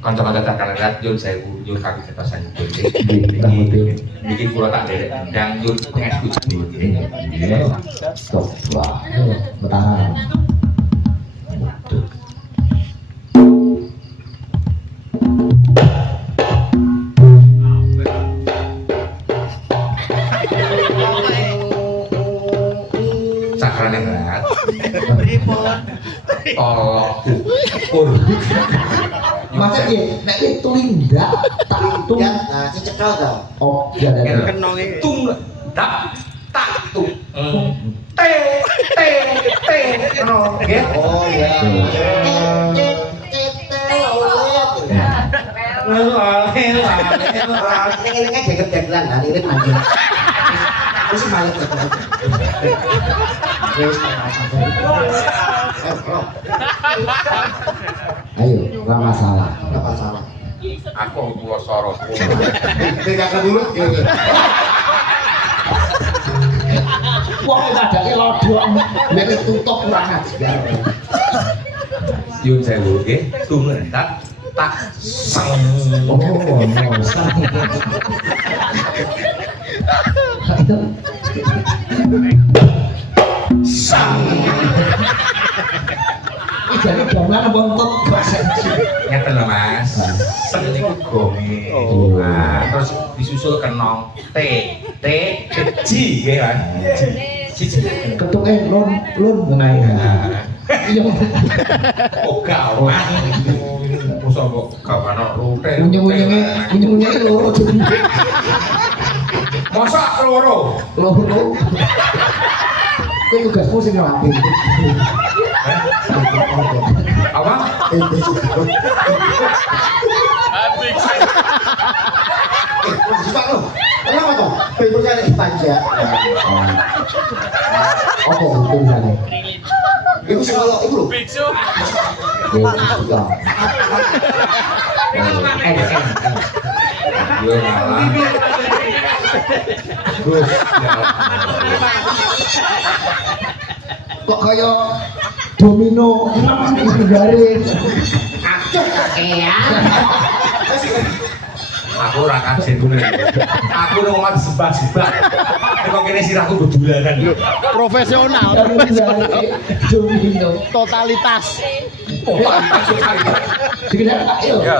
Kanca-kanca terkalerat nyun sewu nyun kawigatosan nyun. Niki kula tak nderek ndang nyun pengeksekusi nggih. Coba. Bertahan. Sakrane berat. Tolok ukur. Masa ya, nek itu linda, tak itu. Nah, si cekal tau. Oh, ya ada. Kenonge. Tung tak tak tung. Te ngono nggih. Oh iya. Ini kan jaget-jagetan, nah ini anjing. Aku sih malu. Ayo, nggak masalah. Enggak masalah. Aku tua sorot. Tidak ke mulut gitu. Wah, ada lodong. Nek tutup kurang ajar. Yun sewu nggih, tumendak tak sang. Oh, Sang. jadi gamelan bontot bahasa Ngeten lho Mas. Sang niku gonge. Nah, terus disusul kenong T keji nggih Mas. Siji. ketuknya lun mengenai iya Oga Mas. Mosok kok gak ana rute. punya loro Mosok loro. itu tugasmu sih ngelatih Apa? Sumpah lu. Kenapa tuh? Fibernya ada panja. oke itu misalnya Iku sing kalau iku lho. Gue ngalah. Gus. kok kayak domino garing Acuk kakean. Aku ora kajen kuwi. Aku nang omah sebak-sebak. Kok kene sirahku dodolanan. Profesional, domino totalitas. Oh, pantas sekali. sekedar ayo Ya.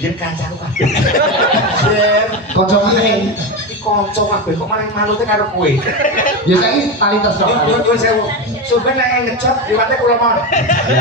Biar kancaku kabeh. kanca maneh Iki kanca kabeh kok malah manute karo kowe. ya saiki tali tos Yo sewu. Sampeyan nek ngejot liwate kula mon.